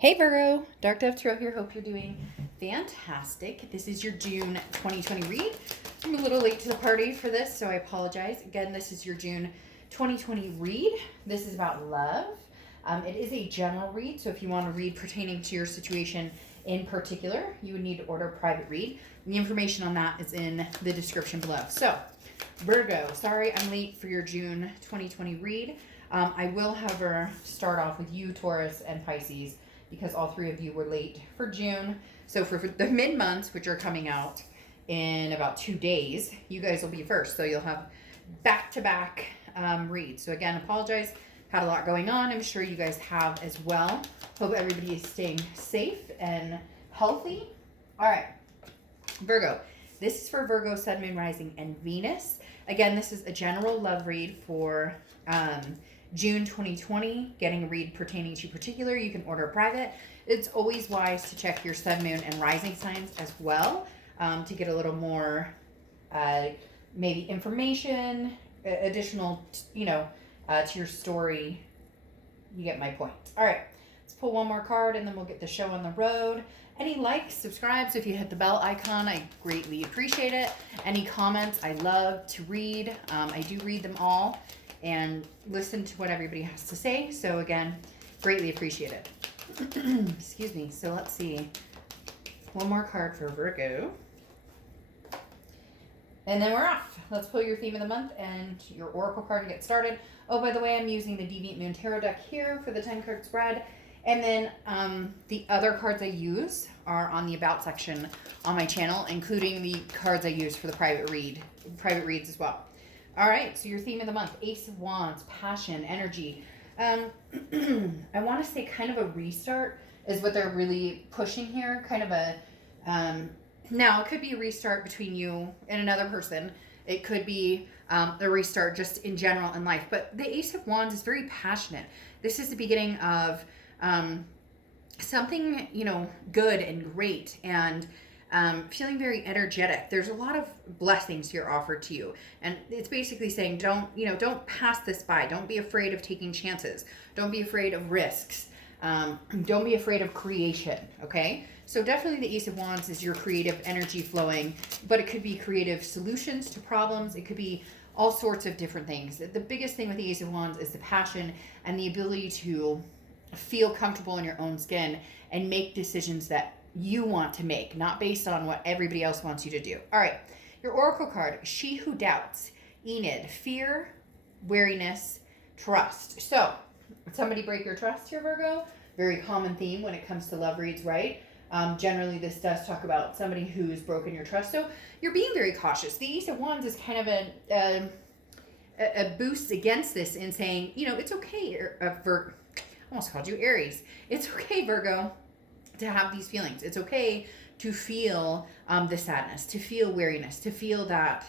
Hey Virgo, Dark Dove Tarot here. Hope you're doing fantastic. This is your June 2020 read. I'm a little late to the party for this, so I apologize. Again, this is your June 2020 read. This is about love. It is a general read, so if you want to read pertaining to your situation in particular, you would need to order a private read. And the information on that is in the description below. So, Virgo, sorry I'm late for your June 2020 read. I will, however, start off with you, Taurus, and Pisces, because all three of you were late for June. So for the mid-months, which are coming out in about 2 days, you guys will be first. So you'll have back-to-back reads. So again, apologize. Had a lot going on. I'm sure you guys have as well. Hope everybody is staying safe and healthy. All right, Virgo. This is for Virgo, Sun, Moon, Rising, and Venus. Again, this is a general love read for June 2020, getting a read pertaining to particular. You can order a private. It's always wise to check your sun, moon, and rising signs as well to get a little more maybe information, additional, to your story. You get my point. All right, let's pull one more card and then we'll get the show on the road. Any likes, subscribes, if you hit the bell icon, I greatly appreciate it. Any comments, I love to read. I do read them all and listen to what everybody has to say. So again, greatly appreciate it. Excuse me. So let's see. One more card for Virgo. And then we're off. Let's pull your theme of the month and your oracle card to get started. Oh, by the way, I'm using the Deviant Moon Tarot deck here for the 10-card spread. And then the other cards I use are on the About section on my channel, including the cards I use for the private reads as well. All right, so your theme of the month, Ace of Wands, passion, energy. I want to say kind of a restart is what they're really pushing here. Kind of a, now it could be a restart between you and another person. It could be a restart just in general in life. But the Ace of Wands is very passionate. This is the beginning of something, good and great and feeling very energetic. There's a lot of blessings here offered to you. And it's basically saying, don't pass this by. Don't be afraid of taking chances. Don't be afraid of risks. Don't be afraid of creation. Okay. So definitely the Ace of Wands is your creative energy flowing, but it could be creative solutions to problems. It could be all sorts of different things. The biggest thing with the Ace of Wands is the passion and the ability to feel comfortable in your own skin and make decisions that you want to make, not based on what everybody else wants you to do. All right, your oracle card, She Who Doubts, Enid, fear, wariness, trust. So, somebody break your trust here, Virgo. Very common theme when it comes to love reads, right? Generally, this does talk about somebody who's broken your trust. So, you're being very cautious. The Ace of Wands is kind of a boost against this in saying, it's okay, I almost called you Aries. It's okay, Virgo, to have these feelings. It's okay to feel the sadness, to feel weariness, to feel that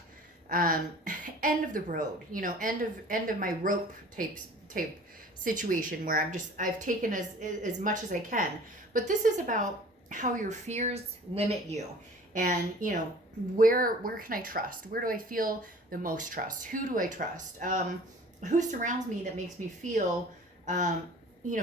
end of the road, end of my rope type situation where I've taken as much as I can. But this is about how your fears limit you. And, where can I trust? Where do I feel the most trust? Who do I trust? Who surrounds me that makes me feel,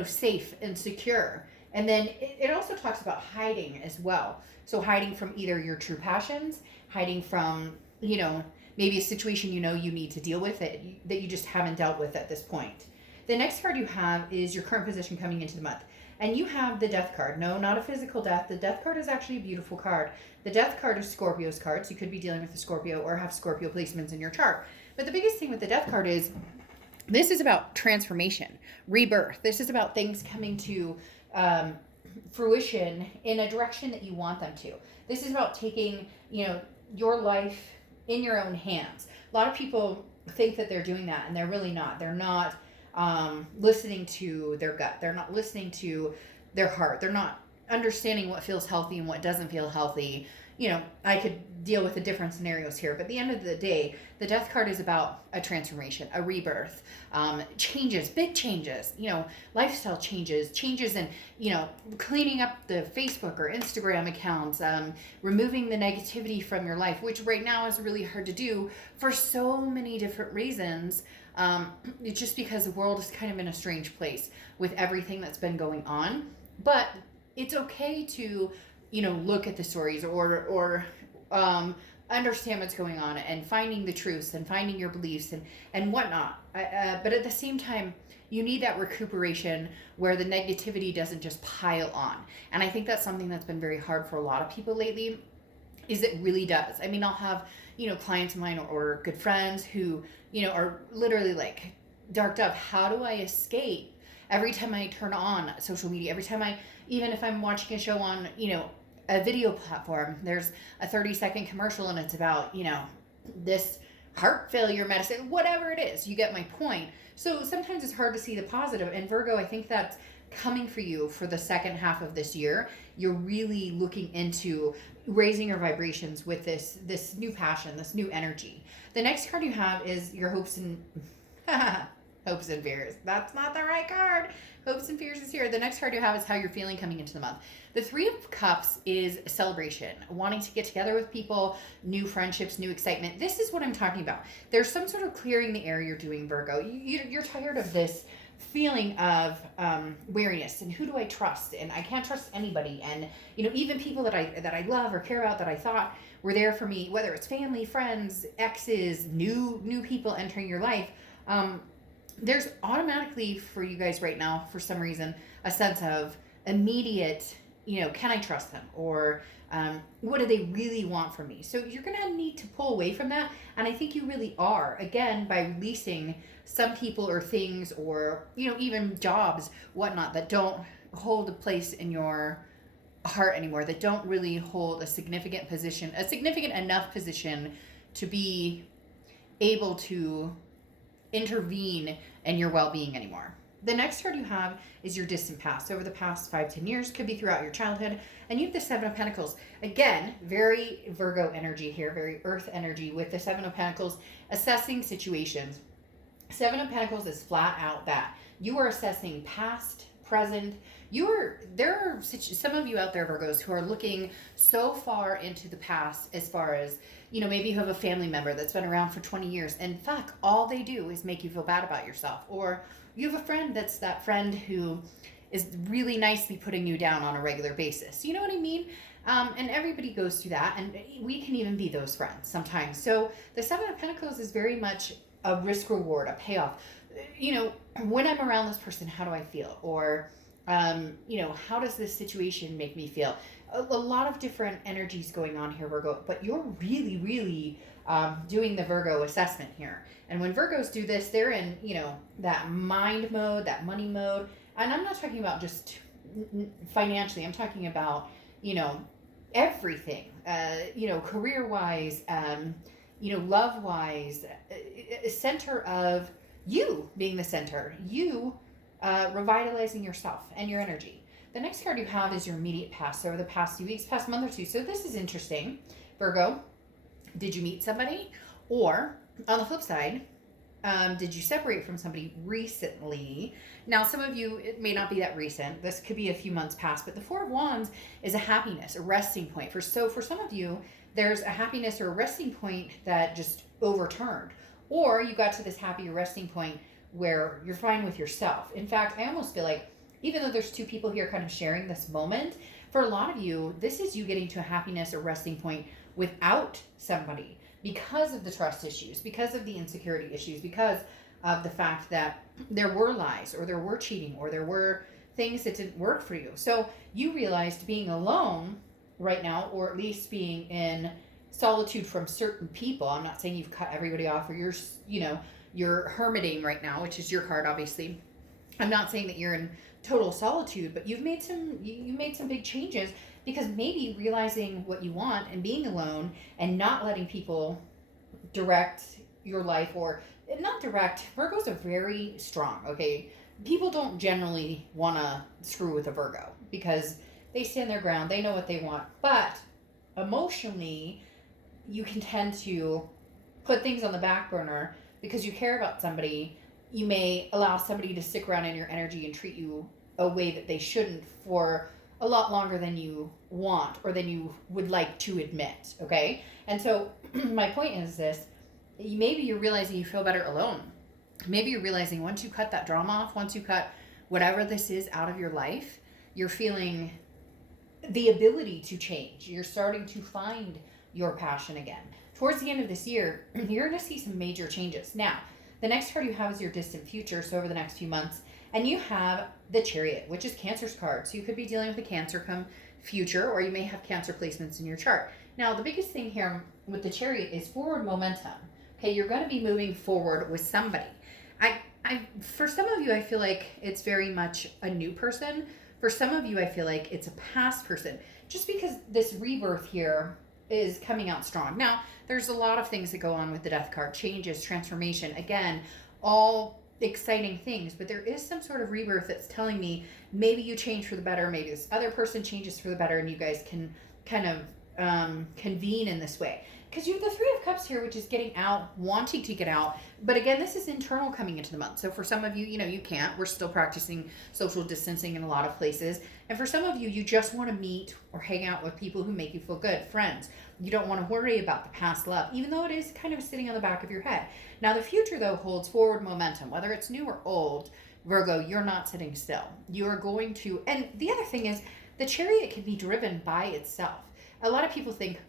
safe and secure? And then it also talks about hiding as well. So hiding from either your true passions, hiding from, maybe a situation you need to deal with that you just haven't dealt with at this point. The next card you have is your current position coming into the month. And you have the Death card. No, not a physical death. The Death card is actually a beautiful card. The Death card is Scorpio's card. So you could be dealing with a Scorpio or have Scorpio placements in your chart. But the biggest thing with the Death card is this is about transformation, rebirth. This is about things coming to fruition in a direction that you want them to. This is about taking, your life in your own hands. A lot of people think that they're doing that and they're really not. They're not listening to their gut. They're not listening to their heart. They're not understanding what feels healthy and what doesn't feel healthy. I could deal with the different scenarios here, but at the end of the day, the Death card is about a transformation, a rebirth, changes, big changes, lifestyle changes in, cleaning up the Facebook or Instagram accounts, removing the negativity from your life, which right now is really hard to do for so many different reasons. It's just because the world is kind of in a strange place with everything that's been going on. But it's okay to, look at the stories or understand what's going on and finding the truths and finding your beliefs and whatnot. But at the same time, you need that recuperation where the negativity doesn't just pile on. And I think that's something that's been very hard for a lot of people lately, is it really does. I mean, I'll have, clients of mine or good friends who, are literally like, Dark Dove, how do I escape? Every time I turn on social media, every time even if I'm watching a show on, a video platform, there's a 30-second commercial and it's about, this heart failure medicine, whatever it is, you get my point. So sometimes it's hard to see the positive. And Virgo, I think that's coming for you for the second half of this year. You're really looking into raising your vibrations with this new passion, this new energy. The next card you have is your hopes and hopes and fears. That's not the right card. Hopes and fears is here. The next card you have is how you're feeling coming into the month. The Three of Cups is celebration, wanting to get together with people, new friendships, new excitement. This is what I'm talking about. There's some sort of clearing the air you're doing, Virgo. You're tired of this feeling of weariness and who do I trust, and I can't trust anybody, and even people that I love or care about that I thought were there for me, whether it's family, friends, exes, new people entering your life. There's automatically for you guys right now, for some reason, a sense of immediate, can I trust them? Or what do they really want from me? So you're going to need to pull away from that. And I think you really are, again, by releasing some people or things or, even jobs, whatnot, that don't hold a place in your heart anymore, that don't really hold a significant enough position to be able to intervene in your well-being anymore. The next card you have is your distant past. Over the past 5-10 years, could be throughout your childhood. And you have the Seven of Pentacles. Again, very Virgo energy here, very Earth energy with the Seven of Pentacles, assessing situations. Seven of Pentacles is flat out that. You are assessing past, present. There are some of you out there, Virgos, who are looking so far into the past, as far as, maybe you have a family member that's been around for 20 years and all they do is make you feel bad about yourself. Or you have a friend that's that friend who is really nicely putting you down on a regular basis. You know what I mean? And everybody goes through that, and we can even be those friends sometimes. So the Seven of Pentacles is very much a risk reward, a payoff. When I'm around this person, how do I feel? Or, how does this situation make me feel? A lot of different energies going on here, Virgo, but you're really, really doing the Virgo assessment here. And when Virgos do this, they're in, that mind mode, that money mode. And I'm not talking about just financially. I'm talking about, everything, career-wise, love-wise, center of you being the center, you revitalizing yourself and your energy. The next card you have is your immediate past, so over the past few weeks, past month or two. So this is interesting, Virgo. Did you meet somebody? Or on the flip side, did you separate from somebody recently? Now, some of you, it may not be that recent. This could be a few months past, but the Four of Wands is a happiness, a resting point. For some of you, there's a happiness or a resting point that just overturned. Or you got to this happy resting point where you're fine with yourself. In fact, I almost feel like, even though there's two people here kind of sharing this moment, for a lot of you, this is you getting to a happiness or resting point without somebody, because of the trust issues, because of the insecurity issues, because of the fact that there were lies, or there were cheating, or there were things that didn't work for you. So you realized being alone right now, or at least being in solitude from certain people. I'm not saying you've cut everybody off, or you're hermiting right now, which is your card, obviously. I'm not saying that you're in total solitude, but you made some big changes, because maybe realizing what you want and being alone and not letting people direct your life, or not direct. Virgos are very strong, okay? People don't generally want to screw with a Virgo because they stand their ground, they know what they want, but emotionally you can tend to put things on the back burner because you care about somebody. You may allow somebody to stick around in your energy and treat you a way that they shouldn't for a lot longer than you want or than you would like to admit, okay? And so my point is this: maybe you're realizing you feel better alone. Maybe you're realizing once you cut that drama off, once you cut whatever this is out of your life, You're feeling the ability to change. You're starting to find your passion again. Towards the end of this year, you're going to see some major changes. Now, the next card you have is your distant future, so over the next few months. And you have the Chariot, which is Cancer's card. So you could be dealing with a Cancer come future, or you may have Cancer placements in your chart. Now, the biggest thing here with the Chariot is forward momentum. Okay, you're going to be moving forward with somebody. For some of you, I feel like it's very much a new person. For some of you, I feel like it's a past person. Just because this rebirth here is coming out strong. Now, there's a lot of things that go on with the Death card. Changes, transformation. Again, all exciting things. But there is some sort of rebirth that's telling me maybe you change for the better. Maybe this other person changes for the better. And you guys can kind of convene in this way. Because you have the Three of Cups here, which is getting out, wanting to get out. But again, this is internal coming into the month. So for some of you, you can't. We're still practicing social distancing in a lot of places. And for some of you, you just want to meet or hang out with people who make you feel good, friends. You don't want to worry about the past love, even though it is kind of sitting on the back of your head. Now, the future, though, holds forward momentum. Whether it's new or old, Virgo, you're not sitting still. You are going to, and the other thing is, the Chariot can be driven by itself. A lot of people think,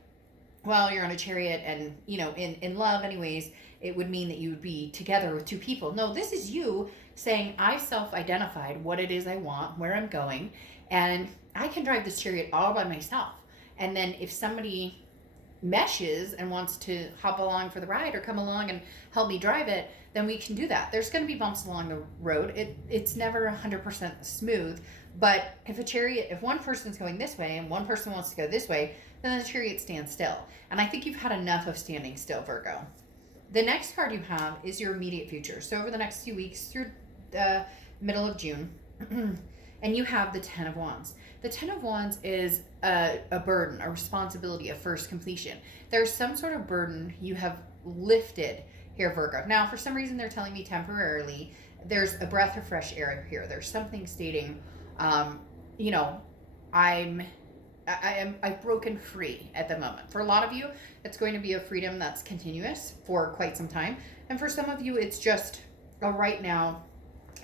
well, you're on a chariot and, in love anyways, it would mean that you would be together with two people. No, this is you saying, I self-identified what it is I want, where I'm going, and I can drive this chariot all by myself. And then if somebody meshes and wants to hop along for the ride or come along and help me drive it, then we can do that. There's going to be bumps along the road. It's never 100% smooth. But if one person's going this way and one person wants to go this way, then the chariot stands still. And I think you've had enough of standing still, Virgo. The next card you have is your immediate future. So over the next few weeks through the middle of June, and you have the Ten of Wands. The Ten of Wands is a burden, a responsibility, a first completion. There's some sort of burden you have lifted here, Virgo. Now, for some reason, they're telling me temporarily, there's a breath of fresh air here. There's something stating, I've broken free at the moment. For a lot of you, it's going to be a freedom that's continuous for quite some time. And for some of you, it's just, right now,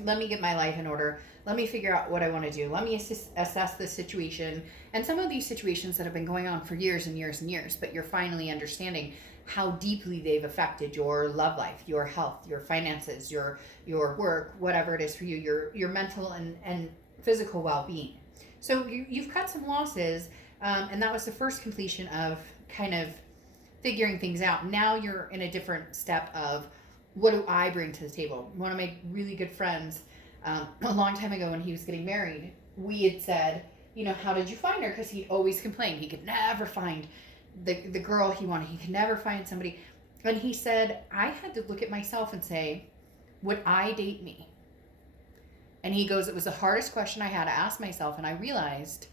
let me get my life in order. Let me figure out what I want to do. Let me assess this situation. And some of these situations that have been going on for years and years and years, but you're finally understanding how deeply they've affected your love life, your health, your finances, your work, whatever it is for you, your mental and physical well-being. So you've cut some losses, and that was the first completion of kind of figuring things out. Now you're in a different step of, what do I bring to the table? One of my really good friends, a long time ago when he was getting married, we had said, how did you find her? Because he'd always complain. He could never find the girl he wanted. He could never find somebody. And he said, I had to look at myself and say, would I date me? And he goes, it was the hardest question I had to ask myself. And I realized,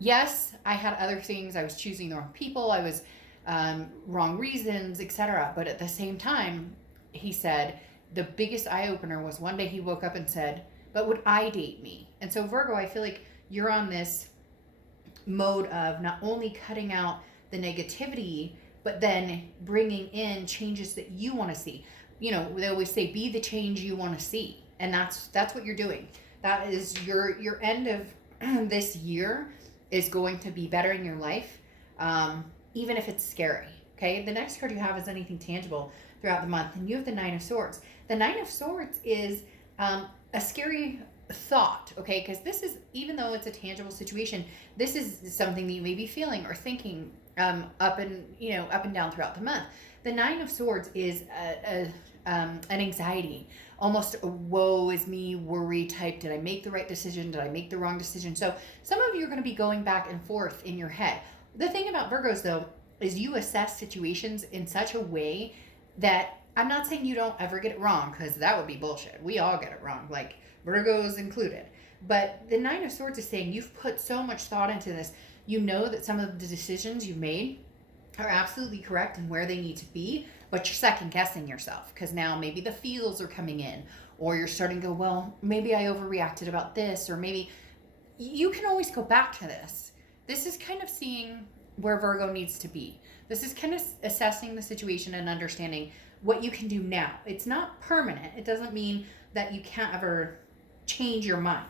yes, I had other things. I was choosing the wrong people. I was wrong reasons, etc. But at the same time, he said, the biggest eye-opener was one day he woke up and said, but would I date me? And so Virgo, I feel like you're on this mode of not only cutting out the negativity, but then bringing in changes that you want to see. They always say, be the change you want to see. And that's what you're doing. That is your end of this year is going to be bettering your life, even if it's scary. Okay. The next card you have is anything tangible throughout the month, and you have the Nine of Swords. The Nine of Swords is a scary thought. Okay, because this is, even though it's a tangible situation, this is something that you may be feeling or thinking up and down throughout the month. The Nine of Swords is an anxiety, almost a woe is me worry type. Did I make the right decision? Did I make the wrong decision? So some of you are going to be going back and forth in your head. The thing about Virgos, though, is you assess situations in such a way that, I'm not saying you don't ever get it wrong, because that would be bullshit. We all get it wrong, like Virgos included. But the Nine of Swords is saying you've put so much thought into this. You know that some of the decisions you've made are absolutely correct and where they need to be, but you're second guessing yourself because now maybe the feels are coming in, or you're starting to go, well, maybe I overreacted about this, or maybe you can always go back to this. This is kind of seeing where Virgo needs to be. This is kind of assessing the situation and understanding what you can do now. It's not permanent. It doesn't mean that you can't ever change your mind.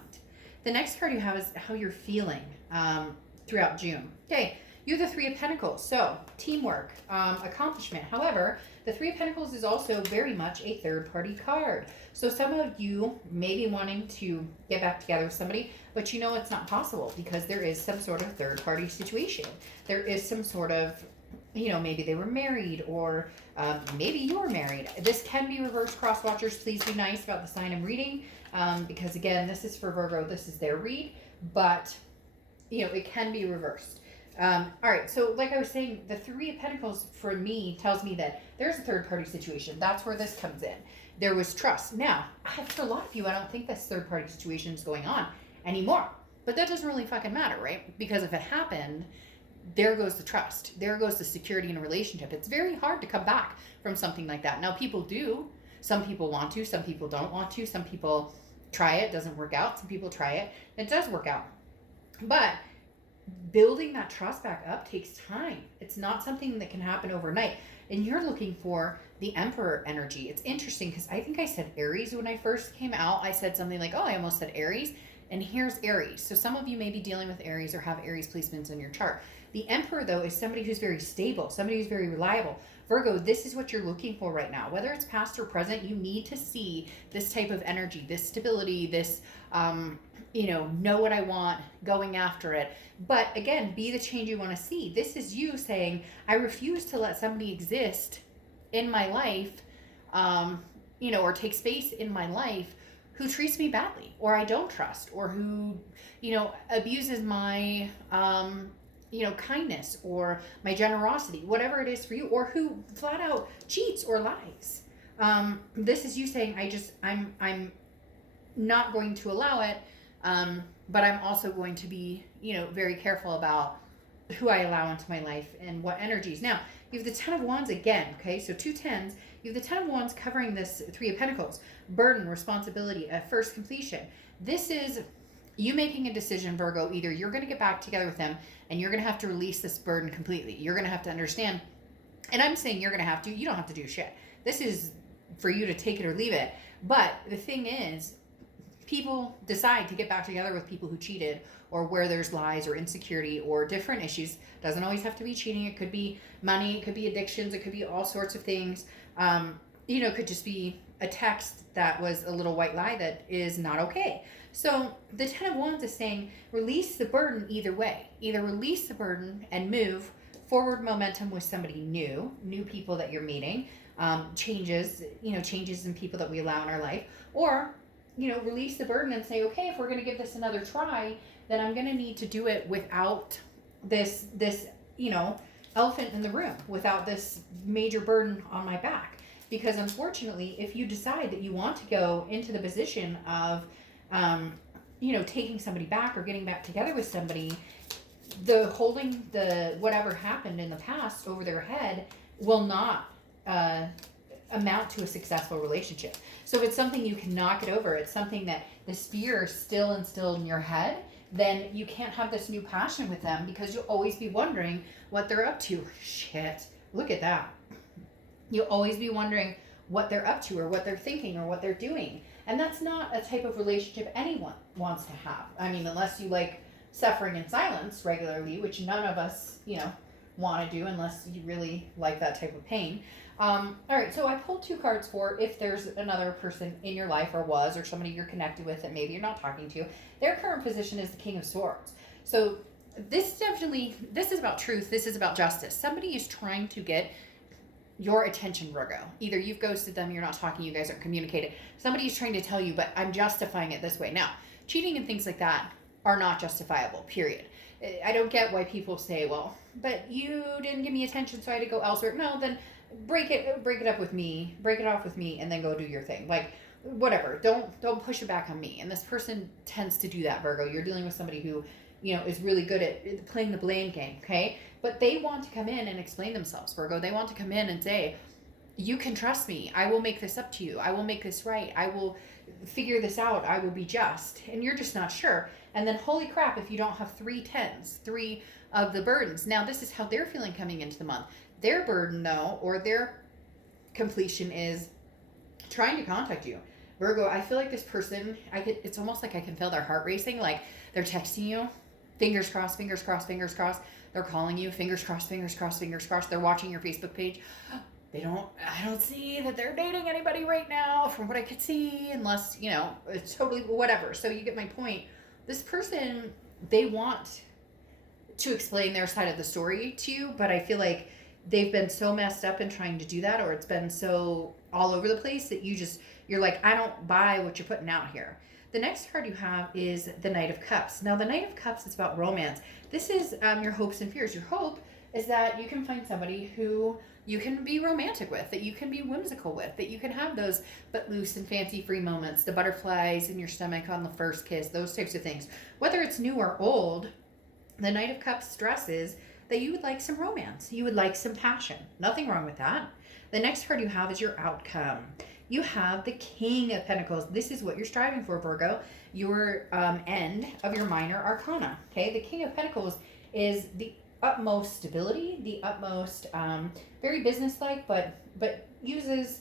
The next card you have is how you're feeling throughout June. Okay, you have the Three of Pentacles. So teamwork, accomplishment. However, the Three of Pentacles is also very much a third-party card. So some of you may be wanting to get back together with somebody, but you know it's not possible because there is some sort of third-party situation. There is some sort of, you know, maybe they were married, or maybe you were married. This can be reversed. Cross watchers, please be nice about the sign I'm reading, because again, this is for Virgo. This is their read, but you know, it can be reversed. All right, so like I was saying, the Three of Pentacles for me tells me that there's a third-party situation. That's where this comes in. There was trust. Now, for a lot of you, I don't think this third-party situation is going on anymore. But that doesn't really fucking matter, right? Because if it happened, there goes the trust. There goes the security in a relationship. It's very hard to come back from something like that. Now, people do. Some people want to. Some people don't want to. Some people try it. Doesn't work out. Some people try it. It does work out. But building that trust back up takes time. It's not something that can happen overnight. And you're looking for the Emperor energy. It's interesting because I think I said Aries when I first came out. I said something like, oh, I almost said Aries. And here's Aries. So some of you may be dealing with Aries or have Aries placements in your chart. The Emperor, though, is somebody who's very stable, somebody who's very reliable. Virgo, this is what you're looking for right now. Whether it's past or present, you need to see this type of energy, this stability, this, know what I want, going after it. But again, be the change you want to see. This is you saying, I refuse to let somebody exist in my life, or take space in my life who treats me badly, or I don't trust, or who, abuses my, kindness or my generosity, whatever it is for you, or who flat out cheats or lies. This is you saying, I'm not going to allow it. But I'm also going to be, very careful about who I allow into my life and what energies. Now, you have the Ten of Wands again, okay? So 2 tens. You have the Ten of Wands covering this Three of Pentacles. Burden, responsibility, first completion. This is you making a decision, Virgo. Either you're going to get back together with them and you're going to have to release this burden completely. You're going to have to understand. And I'm saying you're going to have to. You don't have to do shit. This is for you to take it or leave it. But the thing is, people decide to get back together with people who cheated, or where there's lies or insecurity or different issues. Doesn't always have to be cheating. It could be money. It could be addictions. It could be all sorts of things. It could just be a text that was a little white lie that is not okay. So the Ten of Wands is saying, release the burden either way. Either release the burden and move forward momentum with somebody new people that you're meeting, changes in people that we allow in our life, or release the burden and say, okay, if we're going to give this another try, then I'm going to need to do it without this, elephant in the room, without this major burden on my back. Because unfortunately, if you decide that you want to go into the position of, taking somebody back or getting back together with somebody, the holding the whatever happened in the past over their head will not, amount to a successful relationship. So if it's something you cannot get over, it's something that this fear is still instilled in your head, then you can't have this new passion with them, because you'll always be wondering what they're up to. Shit, look at that. You'll always be wondering what they're up to, or what they're thinking, or what they're doing. And that's not a type of relationship anyone wants to have. I mean, unless you like suffering in silence regularly, which none of us, want to do unless you really like that type of pain. All right, so I pulled 2 cards for if there's another person in your life, or somebody you're connected with that maybe you're not talking to. Their current position is the King of Swords. So this is about truth. This is about justice. Somebody is trying to get your attention, Virgo. Either you've ghosted them, you're not talking, you guys aren't communicating. Somebody is trying to tell you, but I'm justifying it this way. Now, cheating and things like that are not justifiable, period. I don't get why people say, well, but you didn't give me attention, so I had to go elsewhere. No, then break it up with me, break it off with me, and then go do your thing. Like, whatever. Don't push it back on me. And this person tends to do that, Virgo. You're dealing with somebody who, is really good at playing the blame game, okay? But they want to come in and explain themselves, Virgo. They want to come in and say, you can trust me. I will make this up to you. I will make this right. I will figure this out. I will be just. And you're just not sure. And then, holy crap, if you don't have 3 tens, 3 of the burdens. Now, this is how they're feeling coming into the month. Their burden, though, or their completion is trying to contact you. Virgo, I feel like this person, it's almost like I can feel their heart racing. Like they're texting you, fingers crossed, fingers crossed, fingers crossed. They're calling you, fingers crossed, fingers crossed, fingers crossed. They're watching your Facebook page. I don't see that they're dating anybody right now from what I could see, unless, it's totally whatever. So you get my point. This person, they want to explain their side of the story to you, but I feel like they've been so messed up in trying to do that, or it's been so all over the place that you're like, I don't buy what you're putting out here. The next card you have is the Knight of Cups. Now, the Knight of Cups is about romance. This is your hopes and fears. Your hope is that you can find somebody who you can be romantic with, that you can be whimsical with, that you can have those but loose and fancy-free moments, the butterflies in your stomach on the first kiss, those types of things. Whether it's new or old, the Knight of Cups stresses that you would like some romance. You would like some passion. Nothing wrong with that. The next card you have is your outcome. You have the King of Pentacles. This is what you're striving for, Virgo. Your end of your minor arcana. Okay, the King of Pentacles is the utmost stability, the utmost very businesslike, but uses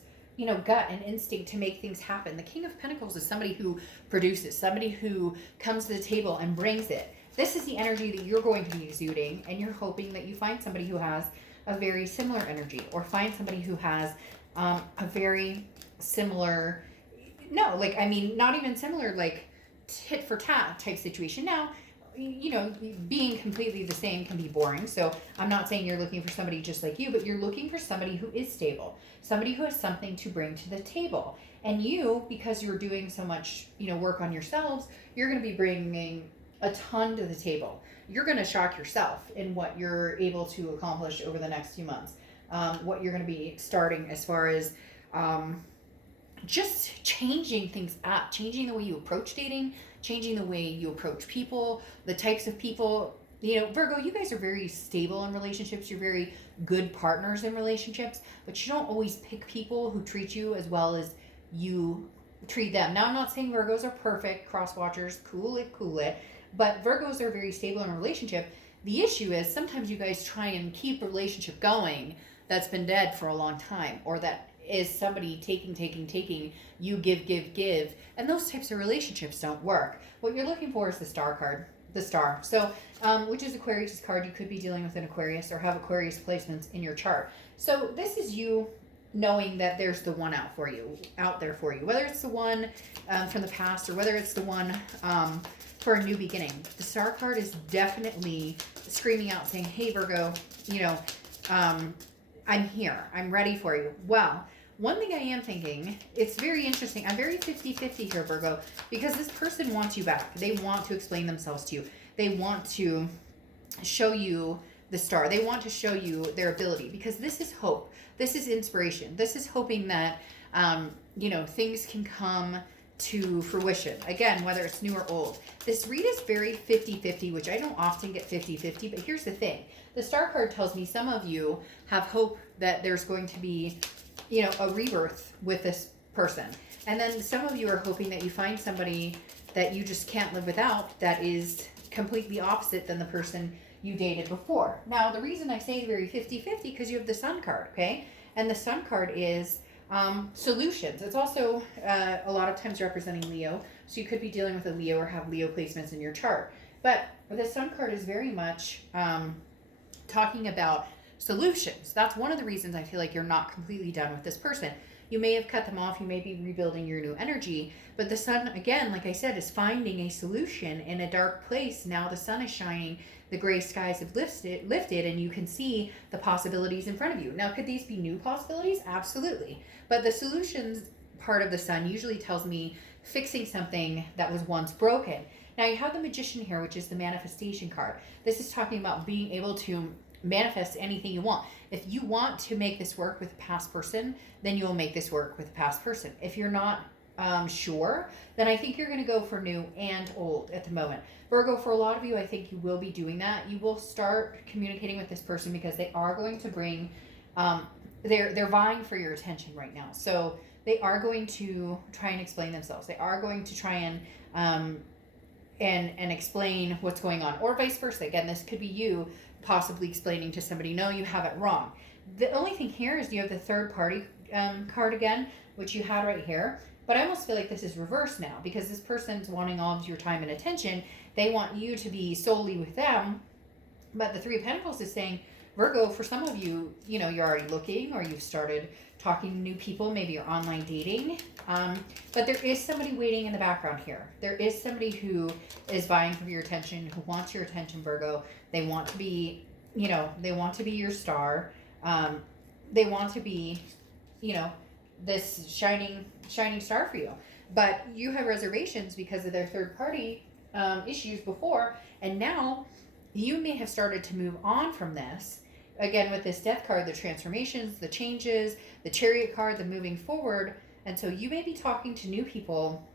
gut and instinct to make things happen. The King of Pentacles is somebody who produces, somebody who comes to the table and brings it. This is the energy that you're going to be exuding, and you're hoping that you find somebody who has a very similar energy, or find somebody who has a very similar, not even similar, like tit for tat type situation. Now, being completely the same can be boring. So I'm not saying you're looking for somebody just like you, but you're looking for somebody who is stable, somebody who has something to bring to the table. And you, because you're doing so much, work on yourselves, you're going to be bringing a ton to the table. You're going to shock yourself in what you're able to accomplish over the next few months. What you're going to be starting as far as just changing things up, changing the way you approach dating, changing the way you approach people, the types of people. Virgo, you guys are very stable in relationships. You're very good partners in relationships, but you don't always pick people who treat you as well as you treat them. Now, I'm not saying Virgos are perfect, cross watchers, cool it. But Virgos are very stable in a relationship. The issue is sometimes you guys try and keep a relationship going that's been dead for a long time, or that is somebody taking, you give, and those types of relationships don't work. What you're looking for is the Star card, the Star. So, which is Aquarius' card. You could be dealing with an Aquarius or have Aquarius placements in your chart. So this is you knowing that there's the one out there for you, whether it's the one from the past, or whether it's the one for a new beginning. The Star card is definitely screaming out saying, hey, Virgo, I'm here. I'm ready for you. Well, one thing I am thinking, it's very interesting. I'm very 50-50 here, Virgo, because this person wants you back. They want to explain themselves to you. They want to show you the Star. They want to show you their ability, because this is hope. This is inspiration. This is hoping that, things can come to fruition. Again, whether it's new or old. This read is very 50-50, which I don't often get 50-50, but here's the thing. The Star card tells me some of you have hope that there's going to be, a rebirth with this person. And then some of you are hoping that you find somebody that you just can't live without, that is completely opposite than the person you dated before. Now, the reason I say very 50-50, because you have the Sun card, okay? And the Sun card is solutions. It's also a lot of times representing Leo. So you could be dealing with a Leo or have Leo placements in your chart. But the Sun card is very much talking about solutions. That's one of the reasons I feel like you're not completely done with this person. You may have cut them off. You may be rebuilding your new energy. But the Sun, again, like I said, is finding a solution in a dark place. Now the sun is shining. The gray skies have lifted, and you can see the possibilities in front of you. Now, could these be new possibilities? Absolutely. But the solutions part of the Sun usually tells me fixing something that was once broken. Now, you have the Magician here, which is the manifestation card. This is talking about being able to manifest anything you want. If you want to make this work with a past person, then you will make this work with a past person. If you're not sure, then I think you're going to go for new and old at the moment. Virgo, for a lot of you, I think you will be doing that. You will start communicating with this person because they are going to bring, they're vying for your attention right now. So they are going to try and explain themselves. They are going to try and explain what's going on, or vice versa. Again, this could be you possibly explaining to somebody, no, you have it wrong. The only thing here is you have the third party card again, which you had right here. But I almost feel like this is reversed now, because this person's wanting all of your time and attention. They want you to be solely with them. But the Three of Pentacles is saying, Virgo, for some of you, you know, you're already looking, or you've started talking to new people. Maybe you're online dating. But there is somebody waiting in the background here. There is somebody who is vying for your attention, who wants your attention, Virgo. They want to be, you know, they want to be your star. They want to be, you know, this shining star for you. But you have reservations because of their third party issues before, and now you may have started to move on from this. Again, with this Death card, the transformations, the changes, the Chariot card, the moving forward. And so you may be talking to new people,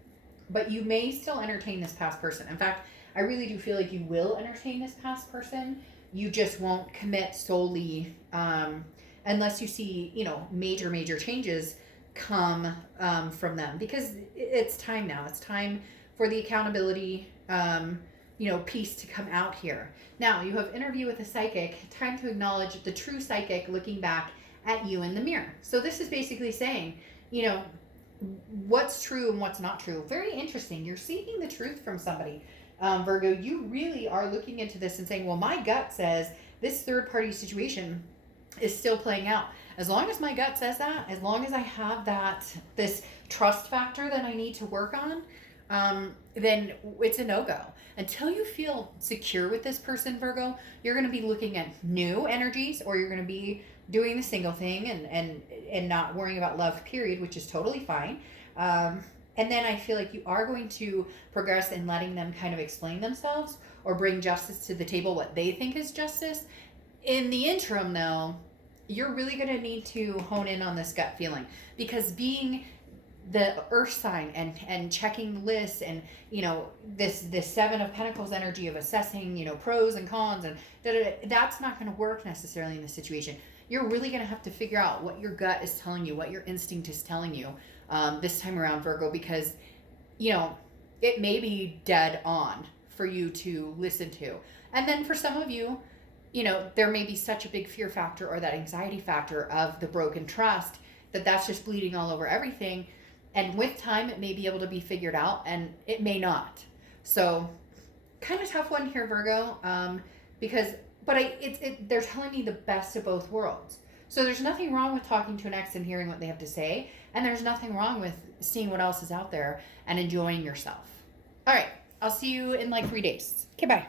but you may still entertain this past person. In fact, I really do feel like you will entertain this past person. You just won't commit solely unless you see, you know, major changes come from them. Because it's time now. It's time for the accountability, you know, piece to come out here. Now, you have interview with a psychic, time to acknowledge the true psychic looking back at you in the mirror. So this is basically saying, you know, what's true and what's not true. Very interesting. You're seeking the truth from somebody. Virgo, you really are looking into this and saying, well, my gut says this third party situation is still playing out. As long as my gut says that, as long as I have this trust factor that I need to work on, then it's a no-go. Until you feel secure with this person, Virgo, you're going to be looking at new energies, or you're going to be doing the single thing and not worrying about love, period, which is totally fine. And then I feel like you are going to progress in letting them kind of explain themselves or bring justice to the table, what they think is justice. In the interim, though, you're really going to need to hone in on this gut feeling, because being the earth sign and checking lists and, you know, this Seven of Pentacles energy of assessing, you know, pros and cons and that's not going to work necessarily in this situation. You're really going to have to figure out what your gut is telling you, what your instinct is telling you this time around, Virgo, because, you know, it may be dead on for you to listen to. And then for some of you, you know, there may be such a big fear factor or that anxiety factor of the broken trust that's just bleeding all over everything. And with time, it may be able to be figured out, and it may not. So, kind of tough one here, Virgo, because they're telling me the best of both worlds. So there's nothing wrong with talking to an ex and hearing what they have to say, and there's nothing wrong with seeing what else is out there and enjoying yourself. All right, I'll see you in like 3 days. Okay, bye.